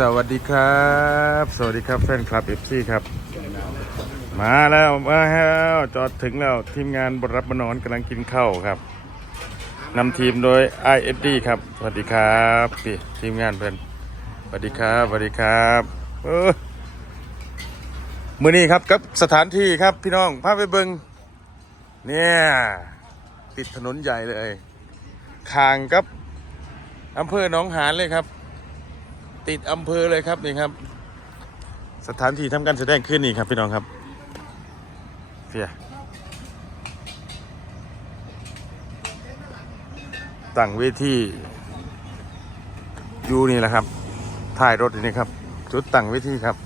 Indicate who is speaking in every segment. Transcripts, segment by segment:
Speaker 1: สวัสดีครับ สวัสดีครับแฟนคลับเอฟซีครับ มาแล้วมาแล้วจอดถึงแล้วทีมงานบรับมานอนกำลังกินข้าวครับนำทีมโดย ISD ครับ สวัสดีครับพี่ทีมงานเพื่อนสวัสดีครับสวัสดีครับเออมือนี้ครับกับสถานที่ครับพี่น้องพาไปเบิงเนี่ยติดถนนใหญ่เลยคางกับอำเภอหนองหานเลยครับ ติดอำเภอเลยครับนี่ครับ สถานที่ทำการแสดงขึ้นนี่ครับพี่น้องครับเฟียตั้งเวทีอยู่นี่แหละครับถ่ายรถนี่ครับ จุดตั้งเวทีครับ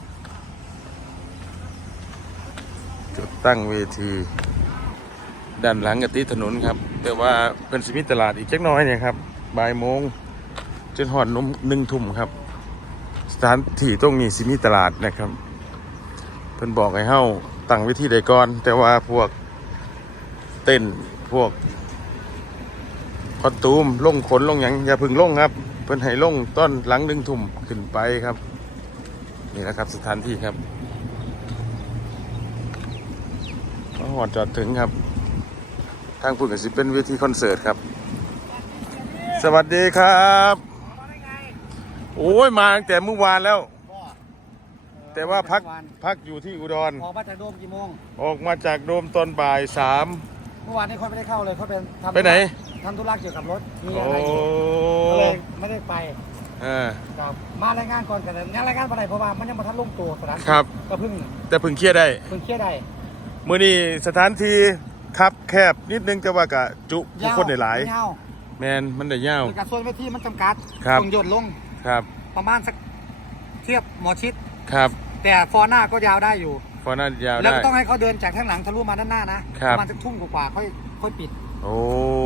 Speaker 1: จุดตั้งเวทีด้านหลังกับติถนนครับ แต่ว่าเป็นสมิตตลาดอีกจักน้อยเนี่ยครับบ่ายโมงจนหอดนุ่มหนึ่งทุ่มครับ ถานที่ตรงนี้สิมีตลาดนะครับ เพิ่นบอกให้เฮาตั้งวิธีใดก่อน แต่ว่าพวกเต้นพวกคอตูมลงขนลงหยังอย่าพึ่งลงครับ เพิ่นให้ลงต้นหลังดึงทุ่มขึ้นไปครับ นี่แหละครับสถานที่ครับมาหอดจอดถึงครับ ทางพุ่นก็สิเป็นเวทีคอนเสิร์ตครับ สวัสดีครับ โอ้ยมาตั้งแต่เมื่อวานแล้วแต่ว่าพักพักอยู่ที่อุดร
Speaker 2: ออกมาจากโดมกี่โมง
Speaker 1: ออกมาจากโดมตอนบ่ายสาม
Speaker 2: เมื่อวานนี้เขาไม่ได้เข้าเลยเขาเป็นทำ
Speaker 1: ไปไหน
Speaker 2: ทำธุระเกี่ยวกับรถมี
Speaker 1: โอ้
Speaker 2: อะไรอยู่ก็เลยไม่ได้ไป
Speaker 1: เออ
Speaker 2: ครับมารายงานก่อนกันงานรายงานไปไหนเพราะว่ามันยังมาทันลงตัวสถานที่
Speaker 1: ครับ
Speaker 2: ก็เพิ่ง
Speaker 1: แต่เพึ่งเคลียร์ได้
Speaker 2: เพิ่งเคลียร์ได้
Speaker 1: มื้อนี้สถานที่ครับแคบนิดนึงแต่ว่ากะจุผู้คนได้หลาย
Speaker 2: ยาว
Speaker 1: แมนมันได้ยาว
Speaker 2: โดยการส่วนเวทีมันจำกัด
Speaker 1: ครับ
Speaker 2: ต้องหยดลง
Speaker 1: ครับ
Speaker 2: ประมาณสักเทียบหมอชิด
Speaker 1: ครับ
Speaker 2: แต่ฟอร์หน้าก็ยาวได้อยู่
Speaker 1: พอน่าจะยาว
Speaker 2: แล้ว
Speaker 1: ได้
Speaker 2: ก็ต้องให้เขาเดินจากข้างหลังทะลุมาด้านหน้านะครับ ประมาณสักทุ่มกว่าๆค่อยค่อยปิด
Speaker 1: โอ้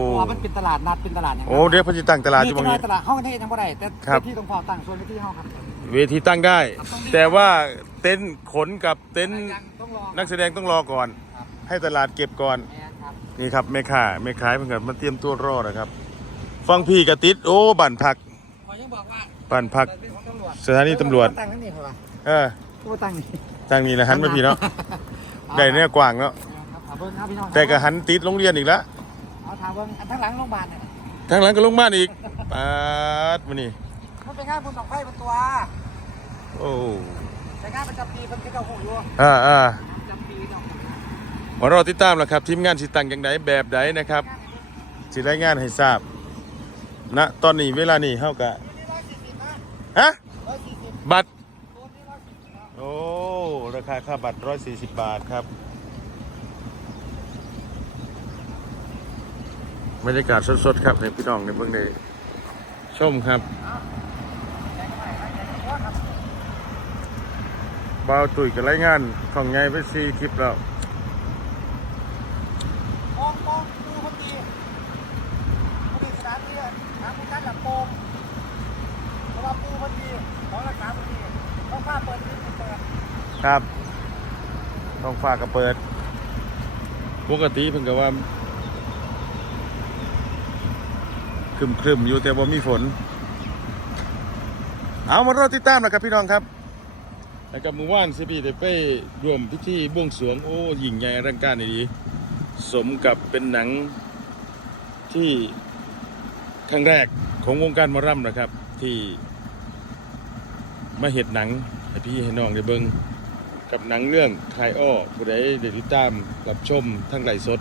Speaker 2: เพราะว่ามันเป็นตลาดนัดเป็นตลาดอย่างนั้น
Speaker 1: โอ้เดี๋ยวเพนจิตั้งตลาดอ
Speaker 2: นี่
Speaker 1: ยู่
Speaker 2: จะ
Speaker 1: บาง
Speaker 2: มา
Speaker 1: นี้
Speaker 2: ตลาดเข้ากันได้ยังไม่ได้แต่
Speaker 1: ครับ
Speaker 2: เวทีตรงพอตั้งส่วนเวทีเข้าครับ
Speaker 1: เวทีตั้งได้แต่ว่าเต็นท์ขนกับเต็นท์
Speaker 2: ยังต้องรอ
Speaker 1: นักแสดงต้องรอก่อน
Speaker 2: ครับ
Speaker 1: ให้ตลาดเก็บก่อน
Speaker 2: แม่ครับ
Speaker 1: นี่ครับแม่ค้าแม่ขายเพิ่งกันมาเตรียมตัวรอนะครับ ฟังพี่กระติดโอ้บ้านพัก
Speaker 2: ขอยังบอกว่า
Speaker 1: บ้านพัก
Speaker 2: เป็นของตำรวจ
Speaker 1: สถานีตำรวจ
Speaker 2: ตั้งนั่นนี่เหรอวะ
Speaker 1: เออ
Speaker 2: ตัวตั้งนี่
Speaker 1: ทางนี้นะหันไปพี่เนาะได้เนี่ยกว้างเนาะ
Speaker 2: ครับถามเบิ้งครับพี่น้อง
Speaker 1: แต่ก็หันติดโรงเรียนอีกแล้ว
Speaker 2: เอาถามเบิ้งอันทั้งหลังโรงพยาบาลเนี่ย
Speaker 1: ทางหลังก็ลงบ้านอีกปาดมานี่
Speaker 2: มันเป็นงานบุญดอกไฟเป็นตัว
Speaker 1: โอ้
Speaker 2: แต่งานประจำปีมันคือเจ้าของอยู่
Speaker 1: อ่าอ่า
Speaker 2: ประจำปีเนาะ
Speaker 1: มารอติดตามแล้วครับ ทีมงานสิตังอย่างไดแบบใดนะครับสิรายงานให้ทราบณตอนนี้เวลานี้เฮากะ ฮะ บัต
Speaker 2: ร้อยสี่สิบ
Speaker 1: บัตร
Speaker 2: ร้อยสี่สิบ
Speaker 1: บาทครับ บรรยากาศสดๆ ครับในพี่น้องในเมืองในชมครับบ่าวตุ๋ยกับรายงานของไงไปซีคลิปแล้ว
Speaker 2: มองมองดูพอดีพอดีสถานที่หาผู้จัดหลับโป่ง ราะว่าปูพอดีของรักษาพอดีต้องผ้าเปิดที่เปิด
Speaker 1: ครับต้องฝากกระเปิด ปกติเพิ่งกับว่าครึมครึมๆอยู่แต่ว่ามีฝน เอามารอติดตามนะครับพี่น้องครับแล้วกับมือว่านซีบีได้ไปรวมพิธีบวงสรวง โอ้ยิ่งใหญ่อลังการดีสมกับเป็นหนังที่ครั้งแรกของวงการหมอรำนะครับที่ มาเห็ดหนังให้พี่ให้น้องได้เบิงกับหนังเรื่องคายอ้อผู้ใดได้ติดตามรับชมทั้งไลสด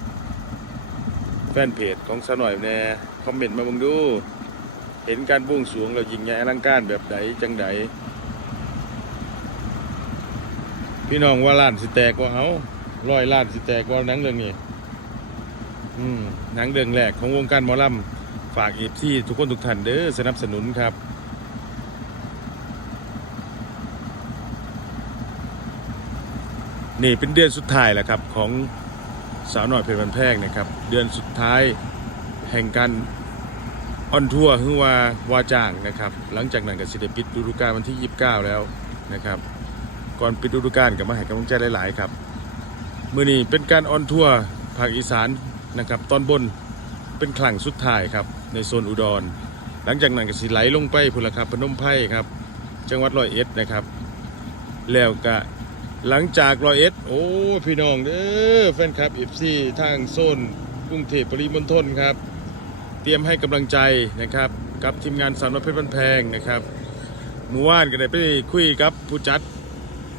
Speaker 1: แฟนเพจของสาวหน่อยแน่คอมเมนต์มาเบังดู เห็นการบวงสรวงเรายิงใหญ่อลังการแบบใดจังใดพี่น้องว่าล้านสิแตกว่าเอาร้อยล้านสิแตกว่าหนังเรื่องนี้อืมหนังเรื่องแรกของวงการหมอลำฝากเอฟที่ทุกคนทุกท่านเด้อสนับสนุนครับ นี่เป็นเดือนสุดท้ายแล้วครับของสาวหน่อยเพชรบันแพงนะครับ เดือนสุดท้ายแห่งการออนทัวร์คือว่าวาจ้างนะครับ หลังจากนั้นก็สิได้ปิดฤดูกาลวันที่ 29 แล้วนะครับก่อนปิดฤดูกาลก็มาให้กำลังใจหลายๆครับมื่อนี้เป็นการออนทัวร์ภาคอีสานนะครับ ตอนบนเป็นครั้งสุดท้ายครับในโซนอุดร หลังจากนั้นก็สิไหลลงไปพุ่นละครับพนมไพรครับ จังหวัดร้อยเอ็ดนะครับ แล้วก็ หลังจากรอยเอ็ดโอ้พี่น้องเด้อแฟนคลับ FC ทางโซนกรุงเทพปริมณฑลครับ เตรียมให้กำลังใจนะครับ กับทีมงานสามน้อยเพชรบ้านแพงนะครับเมื่อวานก็ได้ไปคุยกับผู้จัด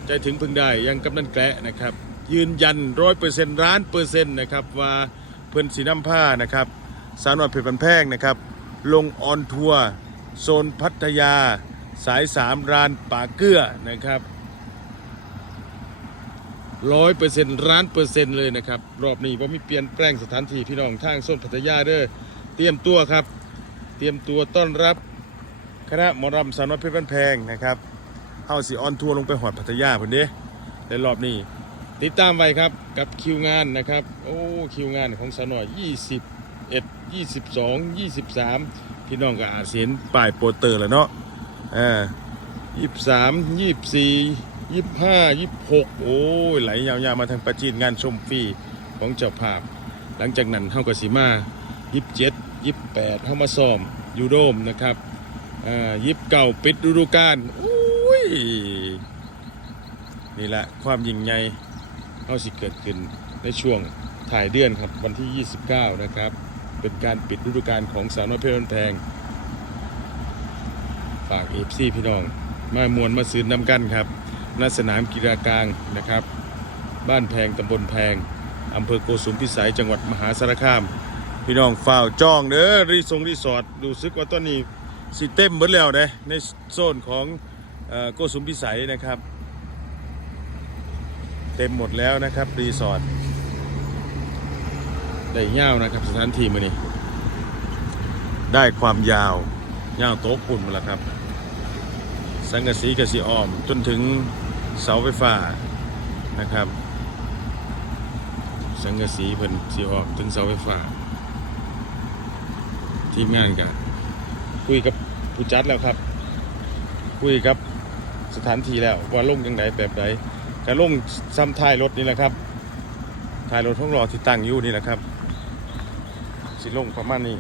Speaker 1: ใจถึงพึงได้ยังกำนันแกละนะครับ ยืนยันร้อยเปอร์เซ็นต์ล้านเปอร์เซ็นต์นะครับว่าเพื่อนสีน้ำผ้านะครับสาวน้อยเพชรบ้านแพงนะครับ ลงออนทัวร์โซนพัทยาสายสามรานป่าเกื้อนะครับ ร้อยเปอร์เซ็นต์ล้านเปอร์เซ็นต์เลยนะครับ รอบนี้ว่ามีเปลี่ยนแปลงสถานที่พี่น้องทางโซนพัทยาเด้อเตรียมตัวครับ เตรียมตัวต้อนรับคณะหมอรำสาวน้อยเพชรบ้านแพงนะครับเฮาสิออนทัวร์ลงไปหอดพัทยาเพิ่นเด้ในรอบนี้ ติดตามไว้ครับกับคิวงานนะครับ โอ้คิวงานของสาวน้อย21 22 23 พี่น้องก็อาจสิเห็นป้ายโปสเตอร์แล้วเนาะอ่า23 24 25 26โอ้ยไหลยาวๆมาทางประจีนงานชมฟรีของเจ้าภาพ หลังจากนั้นเฮาก็สิมา27 28เฮามาซ้อมยูโดมนะครับอ่า29ปิดฤดูกาลอุ้ยนี่แหละความยิ่งใหญ่เขาสิเกิดขึ้นในช่วงถ่ายเดือนครับวันที่ 29 นะครับ เป็นการปิดฤดูกาลของสาวน้อยเพชรบ้านแพงฝากเอฟซีพี่น้อง มามวนมาซื้อน้ำกันครับ ณสนามกีฬากลางนะครับ บ้านแพงตำบลแพงอำเภอโกสุมพิสัยจังหวัดมหาสารคาม พี่น้องฝ้าวจองเด้อรีสงรีสอร์ทดูซึกว่าตอนนี้สิเต็มเบิดแล้วเด้ในโซนของอโกสุมพิสัยนะครับ เต็มหมดแล้วนะครับรีสอร์ทได้ยาวนะครับสถานที่มานี่ได้ความยาวยาวโต๊ะปุ่นมาแล้วครับ สังกะสีกะสีอ้อมจนถึง เสาไฟฟ้านะครับ สังกะสีเพิ่นสีออมถึงเสาไฟฟ้า ทีมงานกันคุยกับผู้จัดแล้วครับ คุยกับสถานที่แล้วว่าลงยังไงแบบไหนจะลงซ้ำท้ายรถนี่แหละครับท้ายรถท้องรอที่ตั้งอยู่นี่แหละครับสิลงประมาณนี้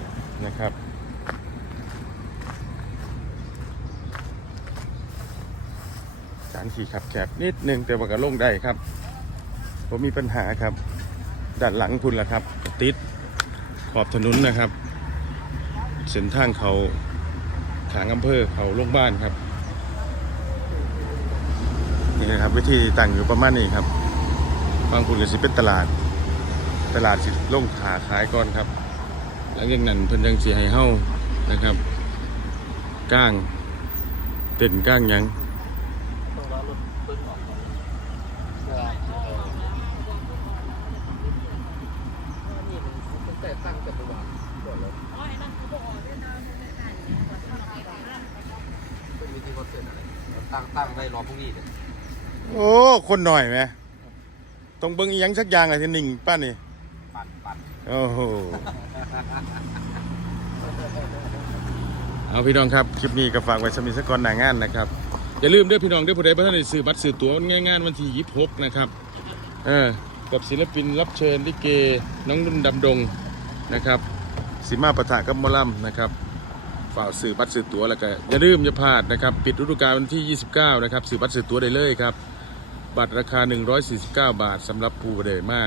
Speaker 1: นะครับ ขี่ขับแคบนิดนึงแต่ว่าก็ลงได้ครับผมมีปัญหาครับด้านหลังคุณล่ะครับ ติดขอบถนนนะครับ เส้นทางเขาขางอำเภอเขาลงบ้านครับนี่นะครับ วิธีตั้งอยู่ประมาณนี้ครับบางคุณก็สิเป็นตลาด ตลาดสิลงขาขายก่อนครับ หลังจากนั้นเพิ่นยังสิให้เฮ้านะครับก้างเต้นก้างยัง
Speaker 2: รอรถปึ้งออกก่อนเพื่อเอ่อนี่มันตั้งแต่ตั้งแต่ตัวก่อนเลยเป็นวิธีคอนเสิร์ตอะไร ตั้งตั้งได้รอพรุ่งนี้เลย
Speaker 1: โอ้ คนหน่อยไหมต้องเบิ่งอีหยังสักอย่างอะไรที่หนิ่งป้านี่
Speaker 2: ปั่นปั่น
Speaker 1: โอ้โห เอาพี่น้องครับ คลิปนี้ก็ฝากไว้สมีสกอนหนางานนะครับ อย่าลืมเด้อพี่น้องเด้อผู้ใดบ่ทันได้ซื้อบัตรซื้อตั๋วง่ายงานวันที่26นะครับ เออ กับศิลปินรับเชิญลิเก น้องนุ่นดำดงนะครับ สิมาปะทะกับหมอลำนะครับ ฝากซื้อบัตรซื้อตั๋วแล้วก็อย่าลืมอย่าพลาดนะครับ ปิดฤดูกาลวันที่ 29 นะครับซื้อบัตรซื้อตั๋วได้เลยครับ บัตรราคา 149 บาทสำหรับผู้ใดมา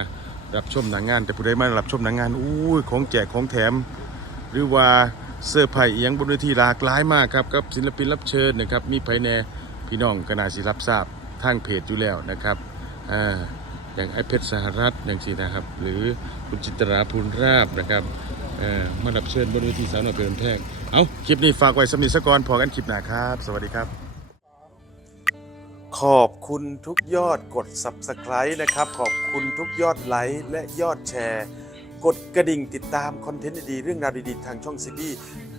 Speaker 1: รับชมหนังงาน แต่ผู้ใดมารับชมหนังงานอู้ยของแจกของแถม หรือว่าเสื้อไผ่อียงบนเวทีหลากหลายมากครับกับศิลปินรับเชิญนะครับมีไผแน่พี่น้องก็น่าสิรับทราบทางเพจอยู่แล้วนะครับอ่าอย่างไอเพชรสหรัฐอย่างสีนะครับ หรือคุณจิตราภูลราบนะครับ เออมารับเชิญบนเวทีสาวหน่อยเป็นแพงเอาคลิปนี้ฝากไว้สำหรับนิสกรพอกันคลิปหน้าครับ สวัสดีครับ ขอบคุณทุกยอดกด Subscribe นะครับ ขอบคุณทุกยอดไลค์และยอดแชร์ กดกระดิ่งติดตามคอนเทนต์ดีๆเรื่องราวดีๆทางช่องซีบี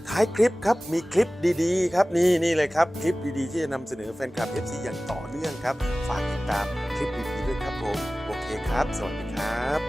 Speaker 1: ท้ายคลิปครับมีคลิปดีๆ ครับนี่นี่เลยครับ คลิปดีๆ ที่จะนำเสนอแฟนคลับ FC อย่างต่อเนื่องครับ ฝากติดตามคลิปดีๆด้วยครับผม โอเคครับ สวัสดีครับ